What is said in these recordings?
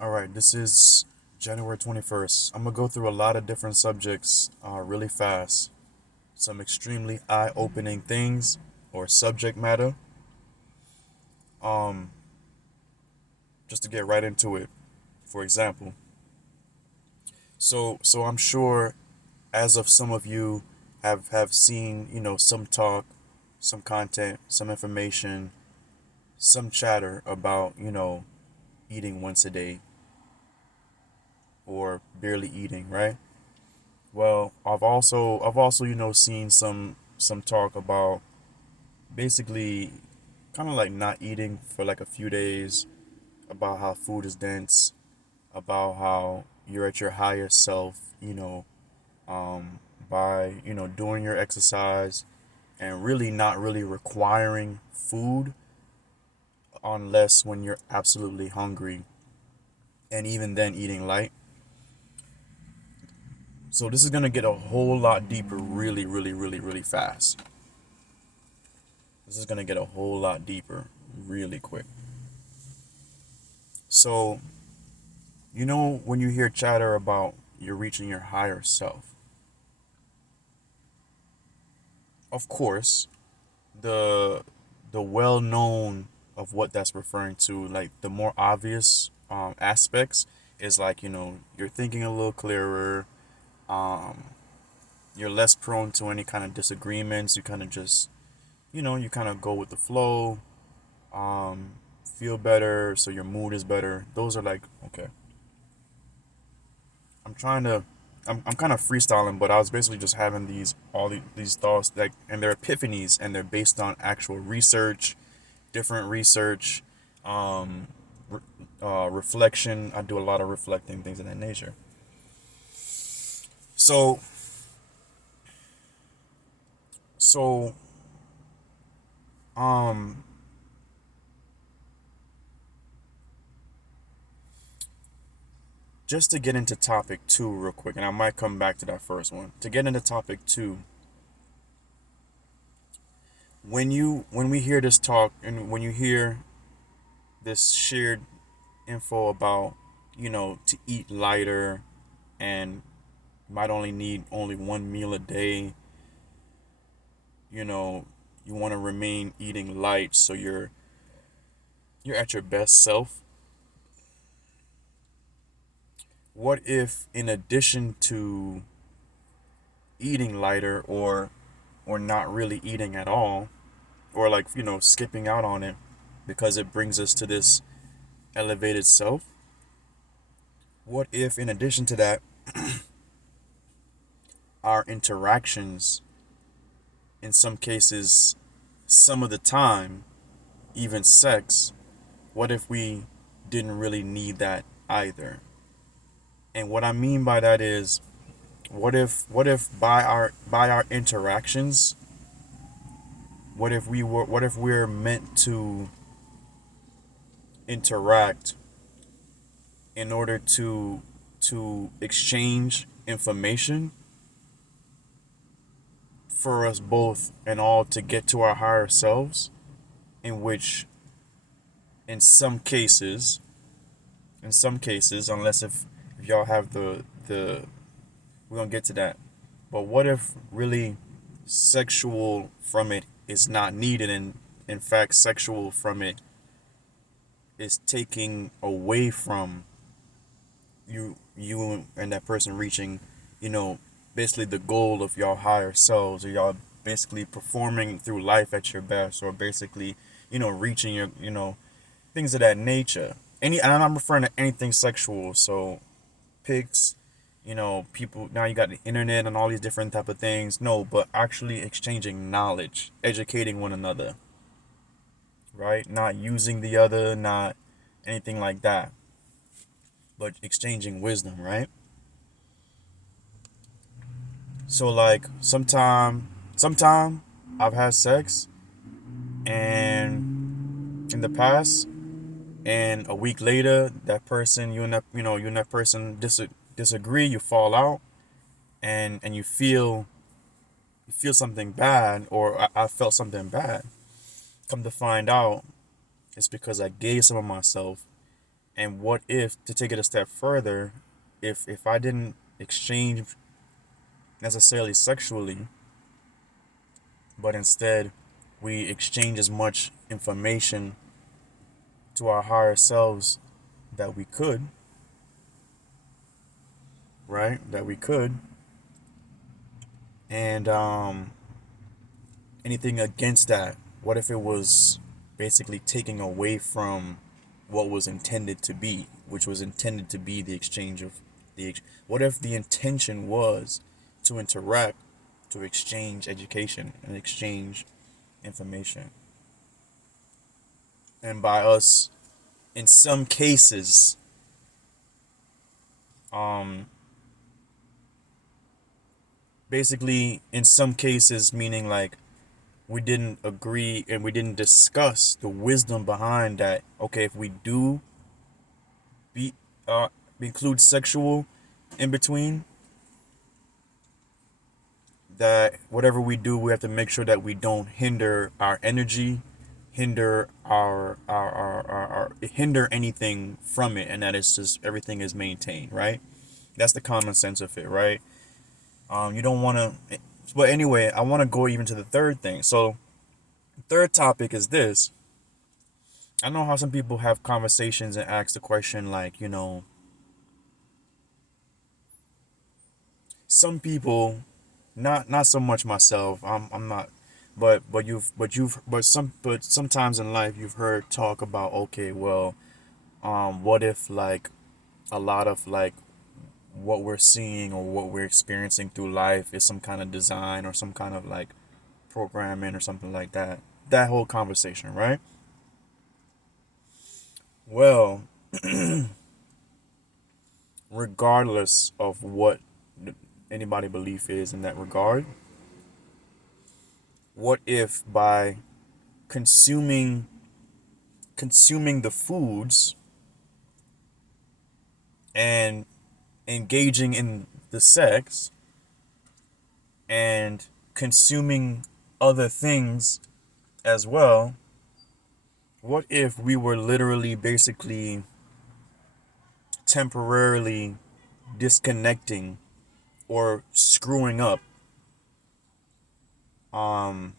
All right, this is January 21st. I'm going to go through a lot of different subjects really fast. Some extremely eye opening things or subject matter. Um, just to get right into it. For example, so I'm sure as of some of you have seen, some talk, some content, some information, some chatter about, eating once a day or barely eating, right? Well, I've also seen some talk about basically kind of like not eating for like a few days, about how food is dense, about how you're at your highest self, um, by doing your exercise and really not really requiring food unless when you're absolutely hungry, and even then eating light. So this is gonna get a whole lot deeper really, really, really, really fast. This is gonna get a whole lot deeper really quick. So, when you hear chatter about you're reaching your higher self, of course, the the well known of what that's referring to, like the more obvious aspects, is like you're thinking a little clearer. Um, you're less prone to any kind of disagreements. You kind of just you kind of go with the flow. Um, feel better, so your mood is better. Those are like okay. I'm trying to I'm kind of freestyling, but I was basically just having these thoughts like, and they're epiphanies, and they're based on actual research, different research, um, reflection. I do a lot of reflecting, things of that nature. So so um just to get into topic two real quick, and I might come back to that first one. To get into topic two, when we hear this talk and when you hear this shared info about to eat lighter and might only need only one meal a day, you know you want to remain eating light so you're at your best self. What if, in addition to eating lighter, or not really eating at all, or like skipping out on it because it brings us to this elevated self, what if in addition to that, our interactions, in some cases, some of the time, even sex, what if we didn't really need that either? And what I mean by that is, what if by our interactions, what if we're meant to interact in order to exchange information for us both and all to get to our higher selves, in which in some cases, unless if y'all have the we're gonna get to that. But what if really sexual from it is not needed, and in fact sexual from it is taking away from you and that person reaching, you know, basically the goal of y'all higher selves, or y'all basically performing through life at your best, or basically, reaching your, things of that nature. And I'm referring to anything sexual. So pics, people now, you got the internet and all these different type of things. No, but actually exchanging knowledge, educating one another, right? Not using the other, not anything like that, but exchanging wisdom, right? So like sometime I've had sex, and in the past, and a week later that person, you and that person disagree, you fall out, and you feel something bad, or I felt something bad. Come to find out, it's because I gave some of myself, And what if, to take it a step further, if I didn't exchange necessarily sexually, but instead we exchange as much information to our higher selves that we could, right? That we could, and anything against that? What if it was basically taking away from what was intended to be, which was intended to be the exchange of what if the intention was to interact, to exchange education and exchange information? And by us, in some cases, um, basically, in some cases, meaning like we didn't agree and we didn't discuss the wisdom behind that. Okay, if we do be include sexual in between, that whatever we do, we have to make sure that we don't hinder our energy, hinder our hinder anything from it, and that it's just everything is maintained, right? That's the common sense of it, right? You don't want to. But anyway, I want to go even to the third thing. So, the third topic is this. I know how some people have conversations and ask the question like, some people, not so much myself. I'm not, but sometimes in life you've heard talk about, okay, well, what if like a lot of like what we're seeing or what we're experiencing through life is some kind of design or some kind of like programming or something like that. That whole conversation, right? Well, regardless of what anybody belief is in that regard, what if by consuming consuming the foods and engaging in the sex and consuming other things as well, what if we were literally basically temporarily disconnecting or screwing up, um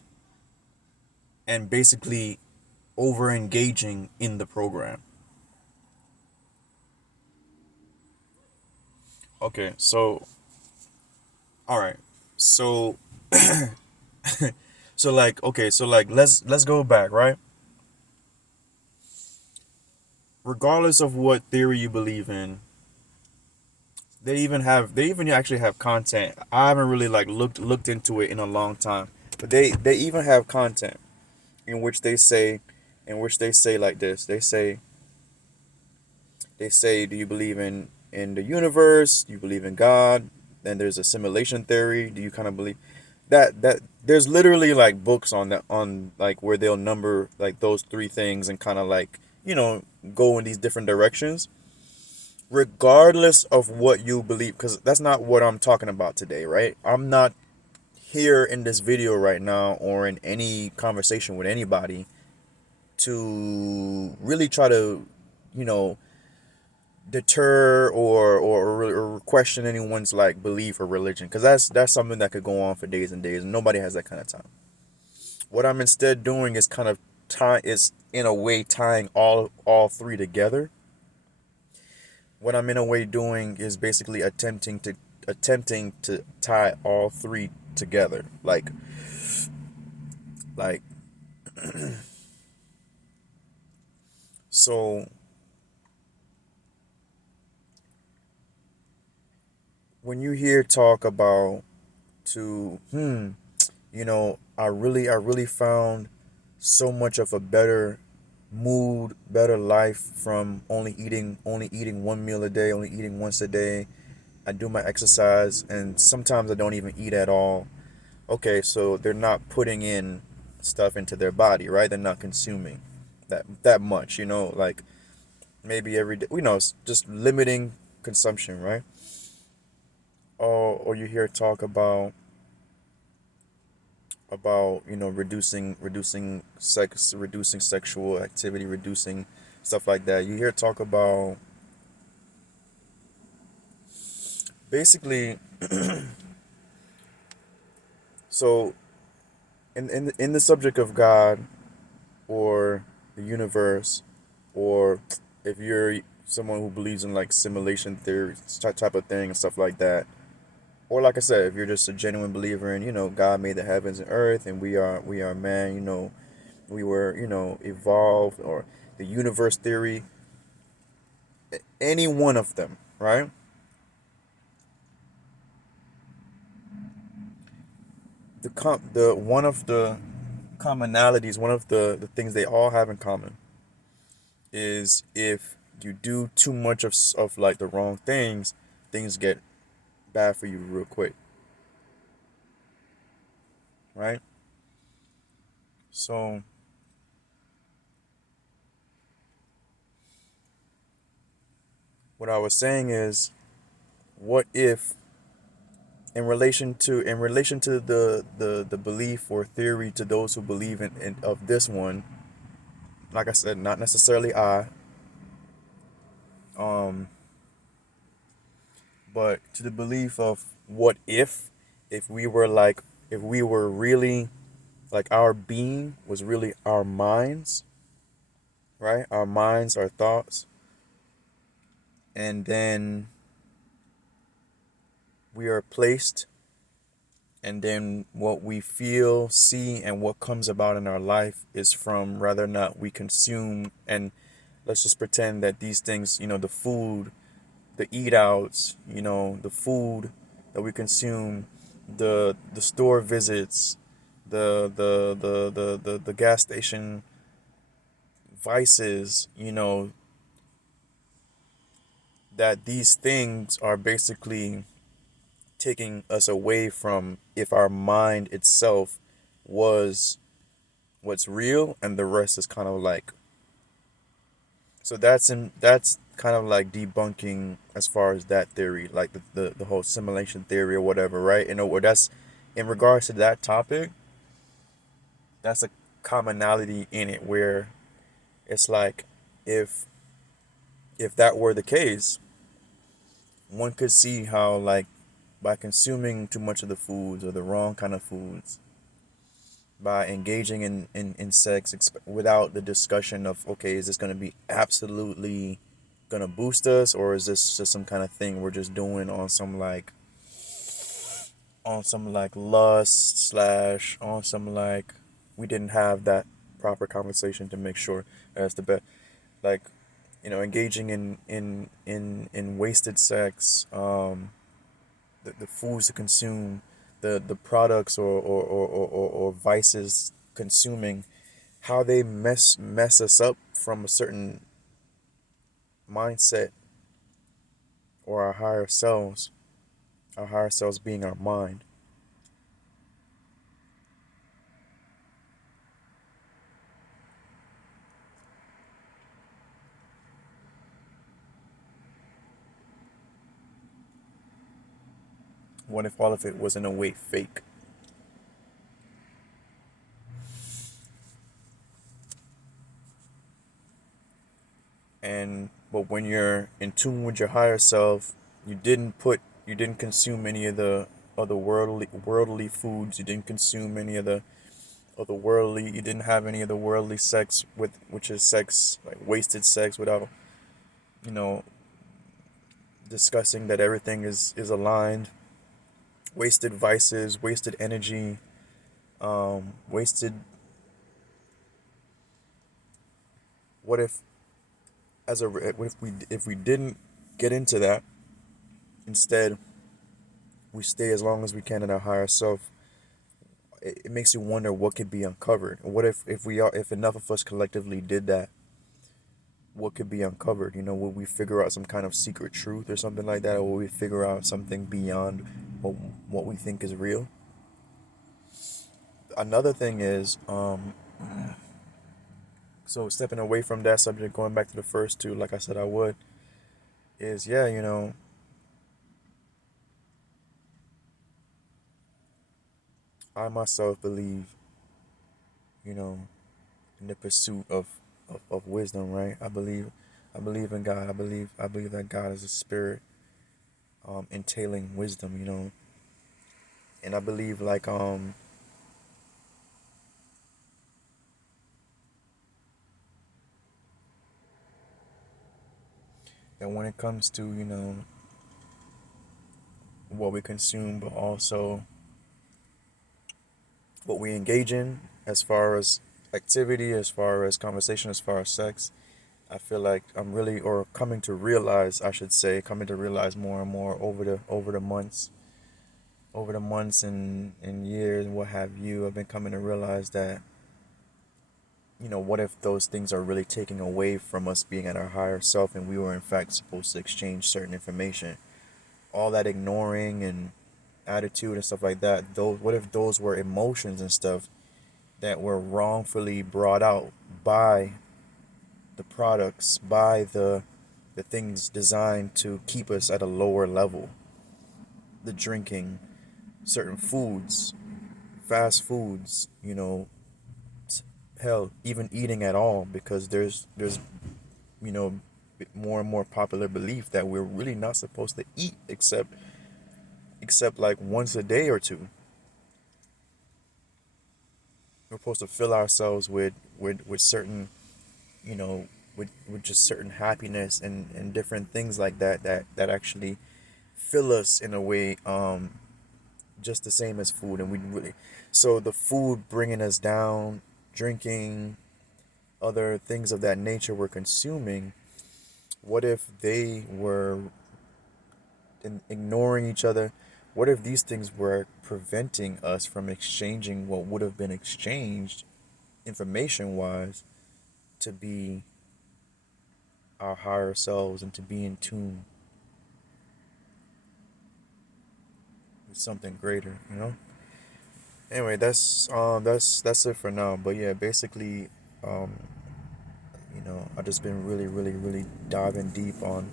and basically over engaging in the program? Okay, so all right. So so like okay, so like let's go back, right? Regardless of what theory you believe in, they even actually have content. I haven't really like looked into it in a long time. But they even have content in which they say like this. They say, do you believe in the universe? Do you believe in God? Then there's a simulation theory. Do you kind of believe that there's literally like books on that, on like where they'll number like those three things and kind of like, go in these different directions, regardless of what you believe, because that's not what I'm talking about today, right? I'm not here in this video right now or in any conversation with anybody to really try to, you know, deter or question anyone's like belief or religion, because that's something that could go on for days and days, and nobody has that kind of time. What I'm instead doing is kind of tie is in a way tying all three together. What I'm in a way doing is basically attempting to tie all three together, like so when you hear talk about to I really found so much of a better mood, better life from only eating one meal a day, only eating once a day. I do my exercise and sometimes I don't even eat at all. Okay, so they're not putting in stuff into their body, right? They're not consuming that much, like maybe every day, it's just limiting consumption, right? Or you hear talk about reducing sexual activity, reducing stuff like that. You hear talk about basically. So in the subject of God or the universe, or if you're someone who believes in like simulation theory type of thing and stuff like that, or like I said, if you're just a genuine believer in, God made the heavens and earth, and we are man, we were, evolved, or the universe theory, any one of them, right? The one of the commonalities, one of the things they all have in common is if you do too much of like the wrong things, things get bad for you real quick, right? So what I was saying is, what if in relation to the belief or theory, to those who believe in of this one, like I said, not necessarily um but to the belief of what if we were like, if we were really like, our being was really our minds, right? Our minds, our thoughts, and then we are placed, and then what we feel, see, and what comes about in our life is from whether or not we consume. And let's just pretend that these things, the food, the eat outs, the food that we consume, the store visits, the gas station vices, that these things are basically taking us away from if our mind itself was what's real, and the rest is kind of like, so that's kind of like debunking as far as that theory, like the whole simulation theory or whatever, right? Or that's in regards to that topic. That's a commonality in it, where it's like, if if that were the case, one could see how, like, by consuming too much of the foods, or the wrong kind of foods, by engaging in sex, without the discussion of, okay, is this going to be absolutely going to boost us, or is this just some kind of thing we're just doing on some like lust, slash on some like, we didn't have that proper conversation to make sure that's the best, like, engaging in wasted sex, the foods to consume, the products, or vices consuming, how they mess us up from a certain mindset, or our higher selves being our mind. What if all of it was in a way fake? And but when you're in tune with your higher self, you didn't consume any of the other worldly foods. You didn't consume any of the worldly. You didn't have any of the worldly sex, which is sex, like wasted sex, without you know discussing that everything is aligned. Wasted vices, wasted energy, wasted. What if what if we didn't get into that? Instead, we stay as long as we can in our higher self. It makes you wonder what could be uncovered. What if enough of us collectively did that? What could be uncovered? Will we figure out some kind of secret truth or something like that, or will we figure out something beyond what we think is real? Another thing is, so stepping away from that subject, going back to the first two, like I said I would, is, yeah, I myself believe, you know, in the pursuit of wisdom, right? I believe in God. I believe that God is a spirit, entailing wisdom, and I believe like that when it comes to what we consume, but also what we engage in, as far as activity, as far as conversation, as far as sex. I feel like I'm really, or coming to realize, I should say, coming to realize more and more over the months and years and what have you. I've been coming to realize that, what if those things are really taking away from us being at our higher self, and we were in fact supposed to exchange certain information? All that ignoring and attitude and stuff like that. Those, what if those were emotions and stuff that were wrongfully brought out by the products, by the things designed to keep us at a lower level? The drinking, certain foods, fast foods, hell, even eating at all, because there's you know more and more popular belief that we're really not supposed to eat except like once a day or two. We're supposed to fill ourselves with certain, you know with just certain happiness and different things like that actually fill us in a way, just the same as food. And we really, so the food bringing us down, drinking, other things of that nature we're consuming, what if they were ignoring each other? What if these things were preventing us from exchanging what would have been exchanged information wise, to be our higher selves and to be in tune with something greater, Anyway, that's it for now. But yeah, basically, um, I've just been really, really, really diving deep on,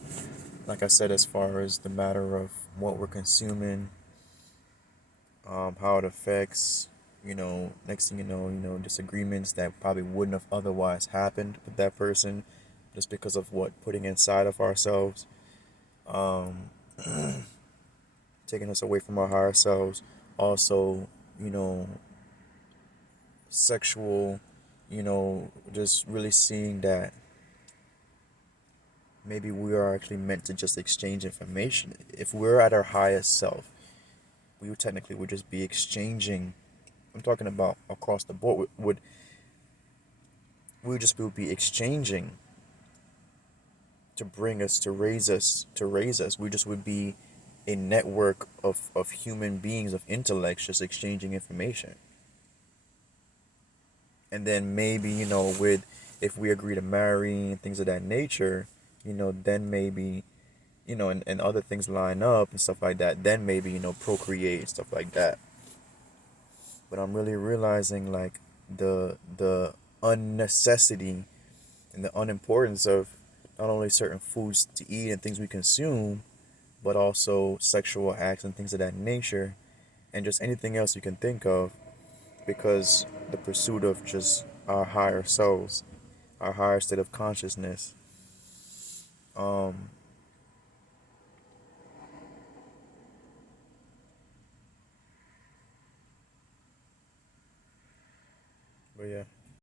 like I said, as far as the matter of what we're consuming, how it affects, next thing disagreements that probably wouldn't have otherwise happened with that person, just because of what putting inside of ourselves, um, taking us away from our higher selves. Also, you know, sexual, just really seeing that maybe we are actually meant to just exchange information. If we're at our highest self, we would technically would just be exchanging. I'm talking about across the board. We would just be exchanging to bring us, to raise us. We just would be a network of human beings, of intellects, just exchanging information. And then maybe, with, if we agree to marry and things of that nature, then maybe, and other things line up and stuff like that, then maybe, procreate and stuff like that. But I'm really realizing like the unnecessity and the unimportance of not only certain foods to eat and things we consume, but also sexual acts and things of that nature, and just anything else you can think of, because the pursuit of just our higher selves, our higher state of consciousness. Um, but yeah.